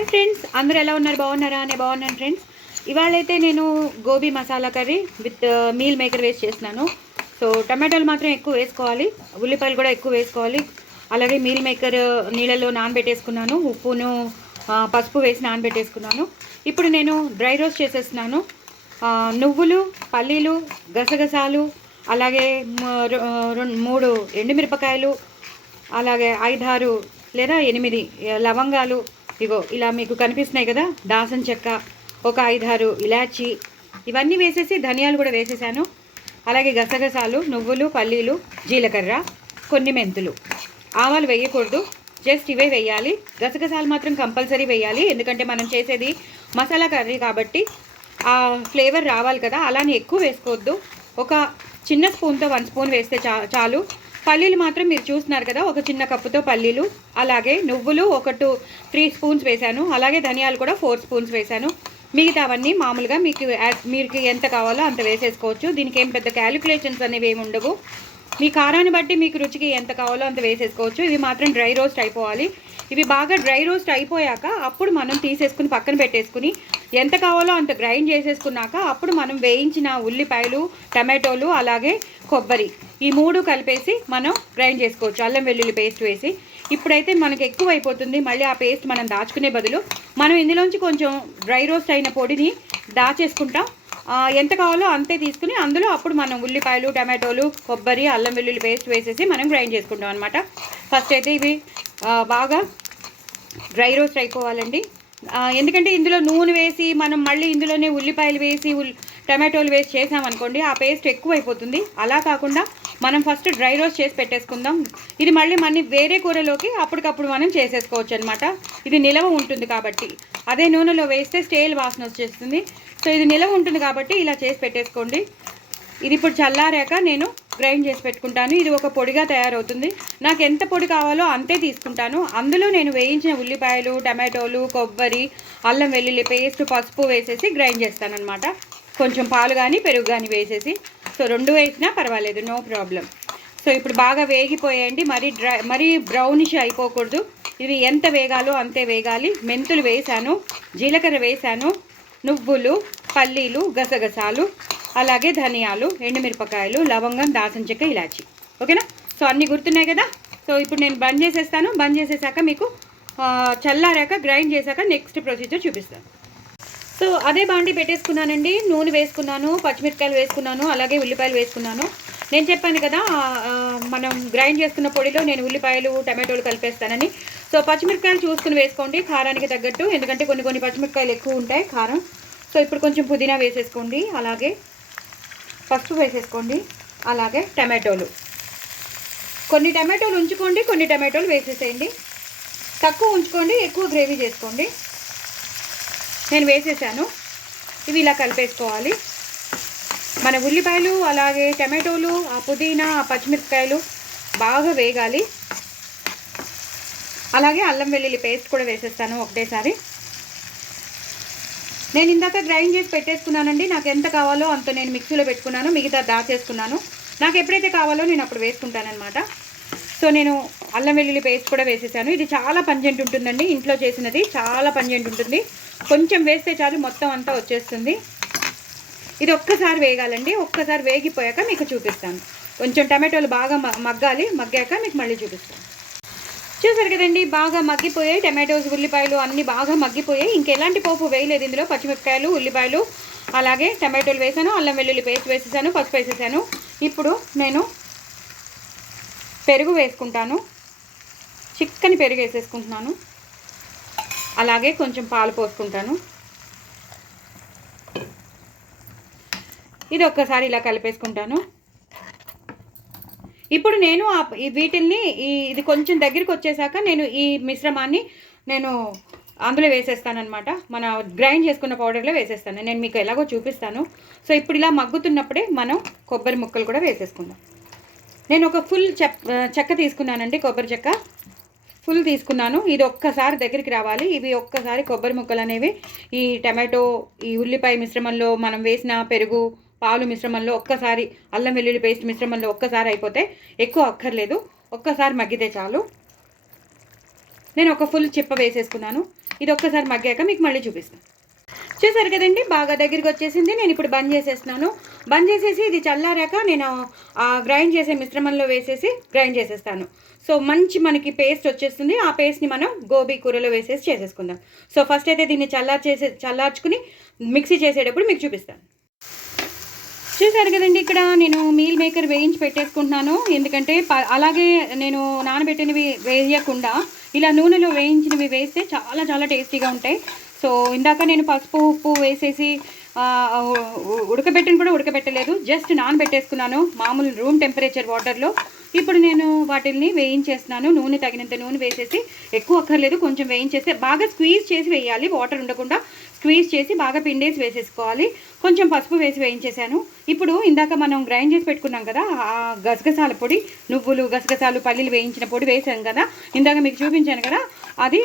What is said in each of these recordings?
Hi friends, అందరూ ఎలా ఉన్నారు? బాగున్నారా? నేను బాగున్నాను ఫ్రెండ్స్. ఇవాళైతే నేను gobi masala curry with meal maker వేసి చేస్తున్నాను. సో టమాటాలు మాత్రం ఎక్కువ వేసుకోవాలి, ఉల్లిపాయలు కూడా ఎక్కువ వేసుకోవాలి. అలాగే మీల్ మేకర్ నీళ్ళలో నానబెట్టేసుకున్నాను, ఉప్పును పసుపు వేసి నానబెట్టేసుకున్నాను. ఇప్పుడు నేను డ్రై రోస్ట్ చేసేస్తున్నాను. నువ్వులు, పల్లీలు, గసగసాలు, అలాగే 3 ఎండుమిరపకాయలు, అలాగే 5-6 లేదా 8 లవంగాలు, ఇగో ఇలా మీకు కనిపిస్తున్నాయి కదా, దాసం చెక్క, ఒక 5-6 ఇలాచి, ఇవన్నీ వేసేసి ధనియాలు కూడా వేసేసాను. అలాగే గసగసాలు, నువ్వులు, పల్లీలు, జీలకర్ర, కొన్ని మెంతులు. ఆవాలు వేయకూడదు, జస్ట్ ఇవే వేయాలి. గసగసాలు మాత్రం కంపల్సరీ వేయాలి, ఎందుకంటే మనం చేసేది మసాలా కర్రీ కాబట్టి ఆ ఫ్లేవర్ రావాలి కదా. అలానే ఎక్కువ వేసుకోవద్దు, ఒక చిన్న స్పూన్తో 1 స్పూన్ వేస్తే చాలు. పల్లీలు మాత్రం మీరు చూస్తున్నారు కదా, ఒక చిన్న కప్పుతో పల్లీలు, అలాగే నువ్వులు ఒక 3 స్పూన్స్ వేశాను. అలాగే ధనియాలు కూడా 4 స్పూన్స్ వేశాను. మిగతావన్నీ మామూలుగా మీకు ఎంత కావాలో అంత వేసేసుకోవచ్చు. దీనికి ఏం పెద్ద క్యాలిక్యులేషన్స్ అనేవి ఏమి ఉండవు. మీ కారాన్ని బట్టి మీకు రుచికి ఎంత కావాలో అంత వేసేసుకోవచ్చు. ఇవి మాత్రం డ్రై రోస్ట్ అయిపోవాలి. ఇవి బాగా డ్రై రోస్ట్ అయిపోయాక అప్పుడు మనం తీసేసుకుని పక్కన పెట్టేసుకుని ఎంత కావాలో అంత గ్రైండ్ చేసేసుకున్నాక అప్పుడు మనం వేయించిన ఉల్లిపాయలు, టమాటోలు, అలాగే కొబ్బరి, ఈ 3 కలిపేసి మనం గ్రైండ్ చేసుకోవచ్చు, అల్లం వెల్లుల్లి పేస్ట్ వేసి. ఇప్పుడైతే మనకు ఎక్కువ అయిపోతుంది, మళ్ళీ ఆ పేస్ట్ మనం దాచుకునే బదులు మనం ఇందులోంచి కొంచెం డ్రై రోస్ట్ అయిన పొడిని దాచేసుకుంటాం. ఎంత కావాలో అంతే తీసుకుని అందులో అప్పుడు మనం ఉల్లిపాయలు, టమాటోలు, కొబ్బరి, అల్లం వెల్లుల్లి పేస్ట్ వేసేసి మనం గ్రైండ్ చేసుకుంటాం అనమాట. ఫస్ట్ అయితే ఇవి బాగా డ్రై రోస్ట్ అయిపోవాలండి. ఎందుకంటే ఇందులో నూనె వేసి మనం మళ్ళీ ఇందులోనే ఉల్లిపాయలు వేసి టమాటోలు వేసి చేసామనుకోండి, ఆ పేస్ట్ ఎక్కువ అయిపోతుంది. అలా కాకుండా మనం ఫస్ట్ డ్రై రోస్ట్ చేసి పెట్టేసుకుందాం. ఇది మళ్ళీ వేరే కూరలోకి అప్పటికప్పుడు మనం చేసేసుకోవచ్చు అనమాట. ఇది నిలవ ఉంటుంది కాబట్టి, అదే నూనెలో వేస్తే స్టేల్ వాసన వచ్చేస్తుంది. సో ఇది నిలవ ఉంటుంది కాబట్టి ఇలా చేసి పెట్టేసుకోండి. ఇది ఇప్పుడు చల్లారాక నేను గ్రైండ్ చేసి పెట్టుకుంటాను. ఇది ఒక పొడిగా తయారవుతుంది. నాకు ఎంత పొడి కావాలో అంతే తీసుకుంటాను. అందులో నేను వేయించిన ఉల్లిపాయలు, టమాటోలు, కొబ్బరి, అల్లం వెల్లుల్లి పేస్ట్, పసుపు వేసేసి గ్రైండ్ చేస్తానన్నమాట. కొంచెం పాలు కానీ పెరుగు కానీ వేసేసి, సో 2 వేసినా పర్వాలేదు, నో ప్రాబ్లం. సో ఇప్పుడు బాగా వేగిపోయాయండి, మరీ బ్రౌనిష్ అయిపోకూడదు. ఇవి ఎంత వేగాలో అంతే వేగాలి. మెంతులు వేసాను, జీలకర్ర వేసాను, నువ్వులు, పల్లీలు, గసగసాలు, అలాగే ధనియాలు, ఎండుమిరపకాయలు, లవంగం, దాసం చెక్క, ఇలాచి. ఓకేనా? సో అన్నీ గుర్తున్నాయి కదా. సో ఇప్పుడు నేను బంద్ చేసేస్తాను. బంద్ చేసేసాక మీకు చల్లారాక గ్రైండ్ చేశాక నెక్స్ట్ ప్రొసీజర్ చూపిస్తాను. సో అదే బాండి పెట్టేసుకున్నానండి. నూనె వేసుకున్నాను, పచ్చిమిరపకాయలు వేసుకున్నాను, అలాగే ఉల్లిపాయలు వేసుకున్నాను. నేను చెప్పాను కదా, మనం గ్రైండ్ చేసుకున్న పొడిలో నేను ఉల్లిపాయలు, టమాటోలు కలిపేస్తానని. సో పచ్చిమిరపకాయలు చూసుకుని వేసుకోండి కారానికి తగ్గట్టు, ఎందుకంటే కొన్ని పచ్చిమిరపకాయలు ఎక్కువ ఉంటాయి కారం. సో ఇప్పుడు కొంచెం పుదీనా వేసేసుకోండి, అలాగే పసుపు వేసేసుకోండి, అలాగే టమాటోలు. కొన్ని టమాటోలు ఉంచుకోండి, కొన్ని టమాటోలు వేసేసేయండి. తక్కువ ఉంచుకోండి, ఎక్కువ గ్రేవీ చేసుకోండి. నేను వేసేసాను. ఇవి ఇలా కలిపేసుకోవాలి. మన ఉల్లిపాయలు, అలాగే టమాటోలు, ఆ పుదీనా, ఆ పచ్చిమిరపకాయలు బాగా వేగాలి. అలాగే అల్లం వెల్లుల్లి పేస్ట్ కూడా వేసేస్తాను ఒకటేసారి. నేను ఇందాక గ్రైండ్ చేసి పెట్టేసుకున్నానండి. నాకు ఎంత కావాలో అంత నేను మిక్సీలో పెట్టుకున్నాను, మిగతా దాచేసుకున్నాను. నాకు ఎప్పుడైతే కావాలో నేను అప్పుడు వేసుకుంటానమాట. సో నేను అల్లం వెల్లుల్లి పేస్ట్ కూడా వేసేసాను. ఇది చాలా పంజెంట్ ఉంటుందండి, ఇంట్లో చేసినది చాలా పంజెంట్ ఉంటుంది. కొంచెం వేస్తే చాలు, మొత్తం అంతా వచ్చేస్తుంది. ఇది ఒక్కసారి వేగాలండి. ఒక్కసారి వేగిపోయాక మీకు చూపిస్తాను. కొంచెం టమాటోలు బాగా మగ్గాలి, మగ్గాక మీకు మళ్ళీ చూపిస్తాను. చూసారు కదండి, బాగా మగ్గిపోయాయి టమాటోస్, ఉల్లిపాయలు అన్నీ బాగా మగ్గిపోయాయి. ఇంకెలాంటి పోపు వేయలేదు ఇందులో. పచ్చిమిరపకాయలు, ఉల్లిపాయలు, అలాగే టమాటోలు వేసాను, అల్లం వెల్లుల్లి పేస్ట్ వేసేసాను, పసుపు వేసేసాను. ఇప్పుడు నేను పెరుగు వేసుకుంటాను. చిక్కని పెరుగు వేసేసుకుంటున్నాను, అలాగే కొంచెం పాలు పోసుకుంటాను. ఇది ఒక్కసారి ఇలా కలిపేసుకుంటాను. ఇప్పుడు నేను వీటిల్ని ఇది కొంచెం దగ్గరికి వచ్చేసాక నేను ఈ మిశ్రమాన్ని నేను అందులో వేసేస్తానమాట. మన గ్రైండ్ చేసుకున్న పౌడర్లో వేసేస్తాను. నేను మీకు ఎలాగో చూపిస్తాను. సో ఇప్పుడు ఇలా మగ్గుతున్నప్పుడే మనం కొబ్బరి ముక్కలు కూడా వేసేసుకుందాం. నేను ఒక ఫుల్ చెక్క తీసుకున్నానండి, కొబ్బరి చెక్క ఫుల్ తీసుకున్నాను. ఇది ఒక్కసారి దగ్గరికి రావాలి. ఇవి ఒక్కసారి కొబ్బరి ముక్కలు అనేవి ఈ టమాటో, ఈ ఉల్లిపాయ మిశ్రమంలో మనం వేసిన పెరుగు, పాలు మిశ్రమంలో ఒక్కసారి, అల్లం వెల్లుల్లి పేస్ట్ మిశ్రమంలో ఒక్కసారి అయిపోతే, ఎక్కువ అక్కర్లేదు, ఒక్కసారి మగ్గితే చాలు. నేను ఒక ఫుల్ చిప్ప వేసేసుకున్నాను. ఇది ఒక్కసారి మగ్గాక మీకు మళ్ళీ చూపిస్తాను. చూసారు కదండి, బాగా దగ్గరికి వచ్చేసింది. నేను ఇప్పుడు బంద్ చేసేస్తున్నాను. బంద్ చేసేసి ఇది చల్లారాక నేను గ్రైండ్ చేసే మిశ్రమంలో వేసేసి గ్రైండ్ చేసేస్తాను. సో మంచి మనకి పేస్ట్ వచ్చేస్తుంది. ఆ పేస్ట్ని మనం గోబీ కూరలో వేసేసి చేసేసుకుందాం. సో ఫస్ట్ అయితే దీన్ని చల్లార్చుకుని మిక్సీ చేసేటప్పుడు మీకు చూపిస్తాను. చూసారు కదండి, ఇక్కడ నేను మీల్ మేకర్ వేయించి పెట్టేసుకుంటున్నాను. ఎందుకంటే అలాగే నేను నానబెట్టినవి వేయకుండా ఇలా నూనెలో వేయించినవి వేస్తే చాలా చాలా టేస్టీగా ఉంటాయి. సో ఇందాక నేను పసుపు ఉప్పు వేసేసి ఉడకబెట్టలేదు, జస్ట్ నానబెట్టేసుకున్నాను మామూలు రూమ్ టెంపరేచర్ వాటర్లో. ఇప్పుడు నేను వాటిని వేయించేస్తున్నాను. నూనె తగినంత నూనె వేసేసి, ఎక్కువ అక్కర్లేదు, కొంచెం వేయించేస్తే బాగా స్క్వీజ్ చేసి వేయాలి, వాటర్ ఉండకుండా స్క్వీజ్ చేసి బాగా పిండేసి వేసేసుకోవాలి. కొంచెం పసుపు వేసి వేయించేసాను. ఇప్పుడు ఇందాక మనం గ్రైండ్ చేసి పెట్టుకున్నాం కదా, ఆ గసగసాల పొడి, నువ్వులు గసగసాలు పల్లీలు వేయించిన పొడి వేసాం కదా, ఇందాక మీకు చూపించాను కదా, అది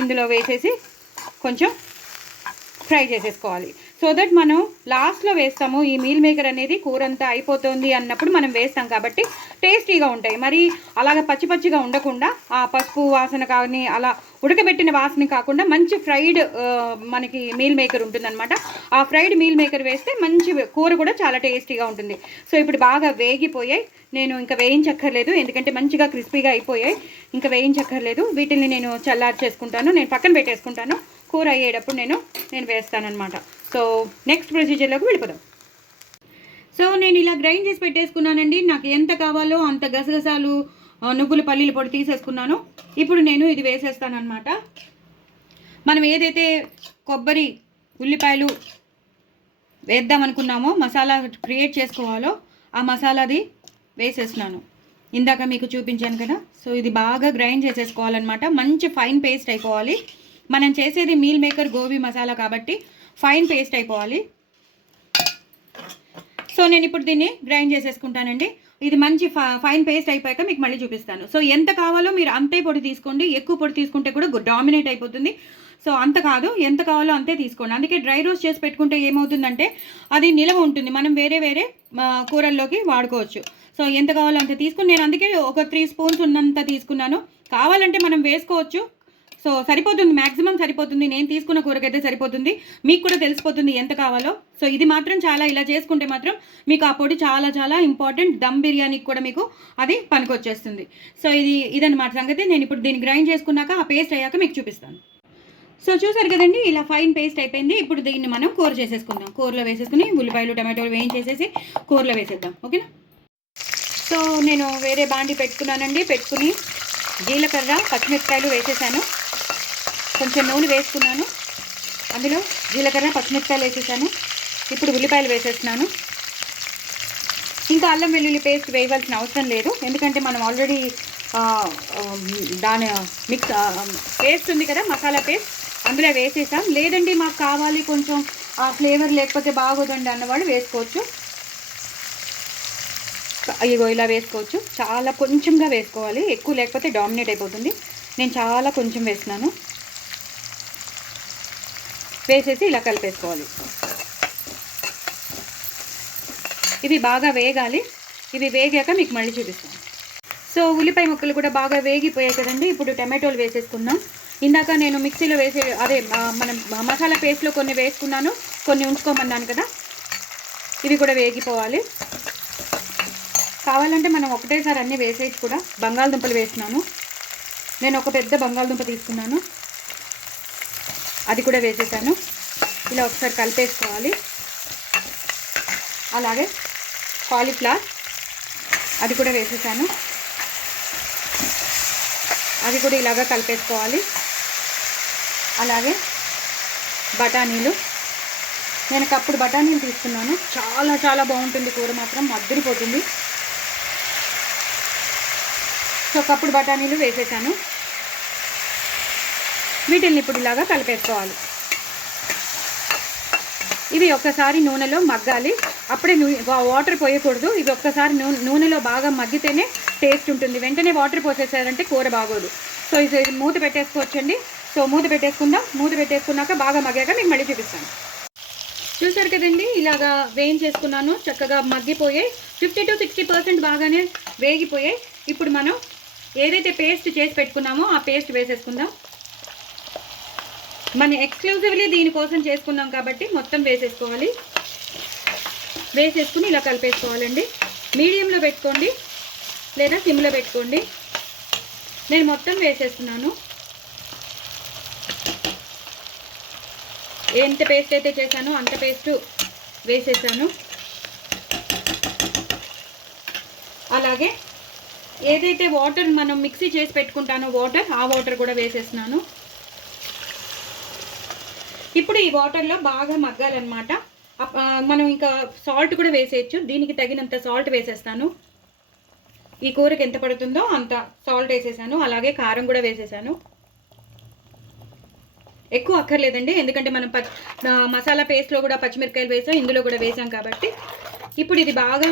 ఇందులో వేసేసి కొంచెం ఫ్రై చేసేసుకోవాలి. సో దట్ మనం లాస్ట్లో వేస్తాము. ఈ మీల్ మేకర్ అనేది కూర అంతా అయిపోతుంది అన్నప్పుడు మనం వేస్తాం కాబట్టి టేస్టీగా ఉంటాయి. మరి అలాగ పచ్చి పచ్చిగా ఉండకుండా ఆ పసుపు వాసన కానీ అలా ఉడకబెట్టిన వాసన కాకుండా మంచి ఫ్రైడ్ మనకి మీల్ మేకర్ ఉంటుందన్నమాట. ఆ ఫ్రైడ్ మీల్ మేకర్ వేస్తే మంచి కూర కూడా చాలా టేస్టీగా ఉంటుంది. సో ఇప్పుడు బాగా వేగిపోయాయి. నేను ఇంకా వేయించక్కర్లేదు, ఎందుకంటే మంచిగా క్రిస్పీగా అయిపోయాయి. ఇంకా వేయించక్కర్లేదు. వీటిని నేను చల్లార్చేసుకుంటాను, నేను పక్కన పెట్టేసుకుంటాను. కూర అయ్యేటప్పుడు నేను వేస్తానన్నమాట. సో నెక్స్ట్ ప్రొసీజర్లోకి వెళ్ళిపోదాం. సో నేను ఇలా గ్రైండ్ చేసి పెట్టేసుకున్నానండి. నాకు ఎంత కావాలో అంత గసగసాలు నువ్వుల పల్లీల పొడి తీసేసుకున్నాను. ఇప్పుడు నేను ఇది వేసేస్తానన్నమాట. మనం ఏదైతే కొబ్బరి ఉల్లిపాయలు వేద్దామనుకున్నామో, మసాలా క్రియేట్ చేసుకోవాలో, ఆ మసాలాది వేసేస్తున్నాను. ఇందాక మీకు చూపించాను కదా. సో ఇది బాగా గ్రైండ్ చేసేసుకోవాలన్నమాట. మంచి ఫైన్ పేస్ట్ అయిపోవాలి. మనం చేసేది మీల్ మేకర్ గోబీ మసాలా కాబట్టి ఫైన్ పేస్ట్ అయిపోవాలి. సో నేను ఇప్పుడు దీన్ని గ్రైండ్ చేసేసుకుంటానండి. ఇది మంచి ఫైన్ పేస్ట్ అయిపోయాక మీకు మళ్ళీ చూపిస్తాను. సో ఎంత కావాలో మీరు అంతే పొడి తీసుకోండి. ఎక్కువ పొడి తీసుకుంటే కూడా డామినేట్ అయిపోతుంది. సో అంత కాదు, ఎంత కావాలో అంతే తీసుకోండి. అందుకే డ్రై రోస్ట్ చేసి పెట్టుకుంటే ఏమవుతుందంటే అది నిలవ ఉంటుంది, మనం వేరే వేరే కూరల్లోకి వాడుకోవచ్చు. సో ఎంత కావాలో అంత తీసుకుని నేను అందుకే ఒక 3 స్పూన్స్ ఉన్నంత తీసుకున్నాను. కావాలంటే మనం వేసుకోవచ్చు. సో సరిపోతుంది, మ్యాక్సిమం సరిపోతుంది. నేను తీసుకున్న కూరకైతే సరిపోతుంది. మీకు కూడా తెలిసిపోతుంది ఎంత కావాలో. సో ఇది మాత్రం చాలా ఇలా చేసుకుంటే మాత్రం మీకు ఆ పొడి చాలా చాలా ఇంపార్టెంట్. దమ్ బిర్యానీకి కూడా మీకు అది పనికొచ్చేస్తుంది. సో ఇదన్నమాట సంగతి. నేను ఇప్పుడు దీన్ని గ్రైండ్ చేసుకున్నాక ఆ పేస్ట్ అయ్యాక మీకు చూపిస్తాను. సో చూసారు కదండి, ఇలా ఫైన్ పేస్ట్ అయిపోయింది. ఇప్పుడు దీన్ని మనం కూర చేసేసుకుందాం. కూరలో వేసేసుకుని ఉల్లిపాయలు టమాటోలు వేయించేసేసి కూరలో వేసేద్దాం, ఓకేనా. సో నేను వేరే బాండి పెట్టుకున్నానండి. పెట్టుకుని జీలకర్ర పచ్చిమిరపకాయలు వేసేసాను. కొంచెం నూనె వేసుకున్నాను, అందులో జీలకర్ర పచ్చిమిరపకాయలు వేసేసాను. ఇప్పుడు ఉల్లిపాయలు వేసేస్తున్నాను. ఇంకా అల్లం వెల్లుల్లి పేస్ట్ వేయవలసిన అవసరం లేదు, ఎందుకంటే మనం ఆల్రెడీ దాని మిక్స్ పేస్ట్ ఉంది కదా, మసాలా పేస్ట్, అందులో వేసేసాం. లేదండి మాకు కావాలి కొంచెం ఆ ఫ్లేవర్ లేకపోతే బాగోదండి అన్నవాళ్ళు వేసుకోవచ్చు. ఇగో ఇలా వేసుకోవచ్చు. చాలా కొంచెంగా వేసుకోవాలి, ఎక్కువ లేకపోతే డామినేట్ అయిపోతుంది. నేను చాలా కొంచెం వేస్తున్నాను. వేసేసి ఇలా కలిపేసుకోవాలి. ఇవి బాగా వేగాలి. ఇవి వేగాక మీకు మళ్ళీ చూపిస్తాను. సో ఉల్లిపాయ ముక్కలు కూడా బాగా వేగిపోయాయి కదండి. ఇప్పుడు టమాటోలు వేసేసుకుందాం. ఇందాక నేను మిక్సీలో మనం మసాలా పేస్ట్లో కొన్ని వేసుకున్నాను, కొన్ని ఉంచుకోమన్నాను కదా, ఇవి కూడా వేగిపోవాలి. కావాలంటే మనం ఒకటేసారి అన్నీ వేసేసి కూడా. బంగాళదుంపలు వేస్తున్నాను. నేను ఒక పెద్ద బంగాళదుంప తీసుకున్నాను, అది కూడా వేసేసాను. ఇలా ఒకసారి కలిపేసుకోవాలి. అలాగే కాలీఫ్లవర్, అది కూడా వేసేసాను. అది కూడా ఇలాగా కలిపేసుకోవాలి. అలాగే బఠానీలు, నేను కప్పుడు బఠానీలు తీసుకున్నాను. చాలా చాలా బాగుంటుంది కూర, మాత్రం అద్దరిపోతుంది. సో కప్పుడు బఠానీలు వేసేసాను. వీటిని ఇప్పుడు ఇలాగా కలిపేసుకోవాలి. ఇవి ఒక్కసారి నూనెలో మగ్గాలి, అప్పుడే వాటర్ పోయకూడదు. ఇవి ఒక్కసారి నూనెలో బాగా మగ్గితేనే టేస్ట్ ఉంటుంది. వెంటనే వాటర్ పోసేసారంటే కూర బాగోదు. సో ఇది మూత పెట్టేసుకోవచ్చండి. సో మూత పెట్టేసుకుందాం. మూత పెట్టేసుకున్నాక బాగా మగ్గాక మీకు మళ్ళీ చూపిస్తాను. చూసారు కదండి, ఇలాగా వేయించేసుకున్నాను. చక్కగా మగ్గిపోయాయి. 50 to 60% బాగానే వేగిపోయాయి. ఇప్పుడు మనం ఏదైతే పేస్ట్ చేసి పెట్టుకున్నామో ఆ పేస్ట్ వేసేసుకుందాం. మనం ఎక్స్క్లూజివ్లీ దీనికోసం చేసుకున్నాం కాబట్టి మొత్తం వేసేసుకోవాలి. వేసేసుకుని ఇలా కలిపేసుకోవాలండి. మీడియంలో పెట్టుకోండి లేదా సిమ్లో పెట్టుకోండి. నేను మొత్తం వేసేస్తున్నాను. ఎంత పేస్ట్ అయితే చేశానో అంత పేస్ట్ వేసేసాను. అలాగే ఏదైతే వాటర్ మనం మిక్సీ చేసి పెట్టుకుంటానో ఆ వాటర్ కూడా వేసేస్తున్నాను. ఇప్పుడు ఈ వాటర్లో బాగా మగ్గాలన్నమాట. మనం ఇంకా సాల్ట్ కూడా వేసేయచ్చు. దీనికి తగినంత సాల్ట్ వేసేస్తాను. ఈ కూరకి ఎంత పడుతుందో అంత సాల్ట్ వేసేసాను. అలాగే కారం కూడా వేసేసాను. ఎక్కువ అక్కర్లేదండి, ఎందుకంటే మనం మసాలా పేస్ట్లో కూడా పచ్చిమిరపకాయలు వేసాం, ఇందులో కూడా వేసాం కాబట్టి. ఇప్పుడు ఇది బాగా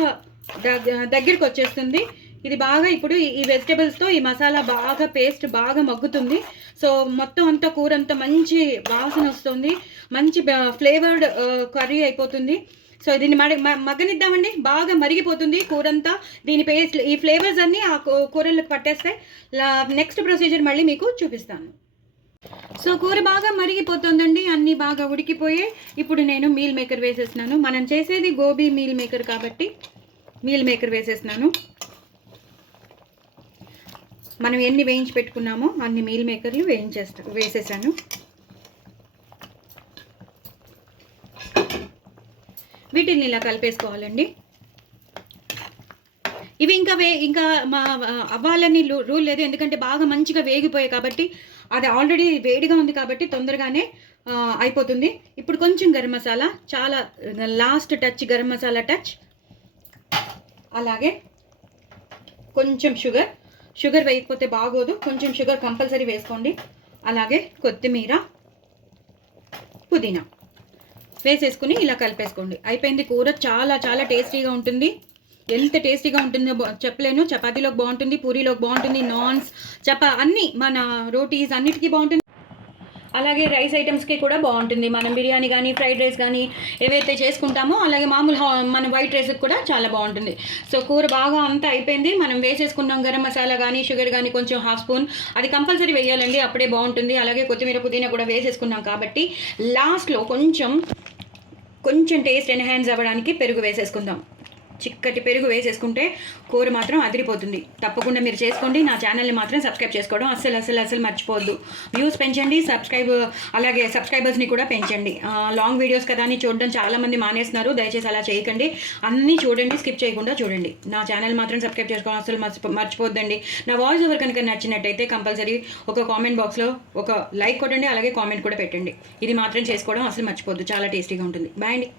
దగ్గరికి వచ్చేస్తుంది. ఇది బాగా ఇప్పుడు ఈ వెజిటబుల్స్తో ఈ మసాలా బాగా పేస్ట్ బాగా మగ్గుతుంది. సో మొత్తం అంతా కూర అంతా మంచి వాసన వస్తుంది, మంచి ఫ్లేవర్డ్ కర్రీ అయిపోతుంది. సో దీన్ని మగ్గనిద్దామండి. బాగా మరిగిపోతుంది కూరంతా. దీని పేస్ట్ ఈ ఫ్లేవర్స్ అన్నీ ఆ కూరలకు పట్టేస్తాయి. నెక్స్ట్ ప్రొసీజర్ మళ్ళీ మీకు చూపిస్తాను. సో కూర బాగా మరిగిపోతుందండి, అన్నీ బాగా ఉడికిపోయాయి. ఇప్పుడు నేను మీల్ మేకర్ వేసేస్తున్నాను. మనం చేసేది గోబీ మీల్ మేకర్ కాబట్టి మీల్ మేకర్ వేసేస్తున్నాను. మనం ఎన్ని వేయించి పెట్టుకున్నామో అన్ని మీల్ మేకర్లు వేసేసాను. వీటిని ఇలా కలిపేసుకోవాలండి. ఇవి ఇంకా మా అవ్వాలని రూల్ లేదు, ఎందుకంటే బాగా మంచిగా వేగిపోయాయి కాబట్టి. అది ఆల్రెడీ వేడిగా ఉంది కాబట్టి తొందరగానే అయిపోతుంది. ఇప్పుడు కొంచెం గరం మసాలా, చాలా last touch garam masala touch. అలాగే కొంచెం షుగర్ వేయకపోతే బాగోదు, కొంచెం షుగర్ కంపల్సరీ వేసుకోండి. అలాగే కొత్తిమీర, పుదీనా వేసేసుకుని ఇలా కలిపేసుకోండి. అయిపోయింది. కూర చాలా చాలా టేస్టీగా ఉంటుంది. ఎంత టేస్టీగా ఉంటుందో చెప్పలేను. చపాతీలోకి బాగుంటుంది, పూరీలోకి బాగుంటుంది, నాన్స్ అన్నీ మన రోటీస్ అన్నిటికీ బాగుంటుంది. అలాగే రైస్ ఐటమ్స్కి కూడా బాగుంటుంది. మనం బిర్యానీ కానీ ఫ్రైడ్ రైస్ కానీ ఏవైతే చేసుకుంటామో అలాగే మామూలు మన వైట్ రైస్కి కూడా చాలా బాగుంటుంది. సో కూర బాగా అంతా అయిపోయింది. మనం వేసేసుకున్నాం గరం మసాలా కానీ షుగర్ కానీ కొంచెం హాఫ్ స్పూన్, అది కంపల్సరీ వేయాలండి, అప్పుడే బాగుంటుంది. అలాగే కొత్తిమీర పుదీనా కూడా వేసేసుకున్నాం కాబట్టి లాస్ట్లో కొంచెం టేస్ట్ ఎన్హాన్స్ అవ్వడానికి పెరుగు వేసేసుకుందాం. చిక్కటి పెరుగు వేసేసుకుంటే కూర మాత్రం అదిరిపోతుంది. తప్పకుండా మీరు చేసుకోండి. నా ఛానల్ని మాత్రం సబ్స్క్రైబ్ చేసుకోవడం అస్సలు మర్చిపోవద్దు. వ్యూస్ పెంచండి, అలాగే సబ్స్క్రైబర్స్ని కూడా పెంచండి. లాంగ్ వీడియోస్ కదా అని చూడడం చాలామంది మానేస్తున్నారు. దయచేసి అలా చేయకండి, అన్నీ చూడండి, స్కిప్ చేయకుండా చూడండి. నా ఛానల్ మాత్రం సబ్స్క్రైబ్ చేసుకోవడం అస్సలు మర్చిపోద్దండి. నా వాయిస్ ఓవర్ కనుక నచ్చినట్టయితే కంపల్సరీ ఒక కామెంట్ బాక్స్లో ఒక లైక్ కొట్టండి, అలాగే కామెంట్ కూడా పెట్టండి. ఇది మాత్రం చేసుకోవడం అసలు మర్చిపోవద్దు, చాలా టేస్టీగా ఉంటుంది. బాయ్ అండి.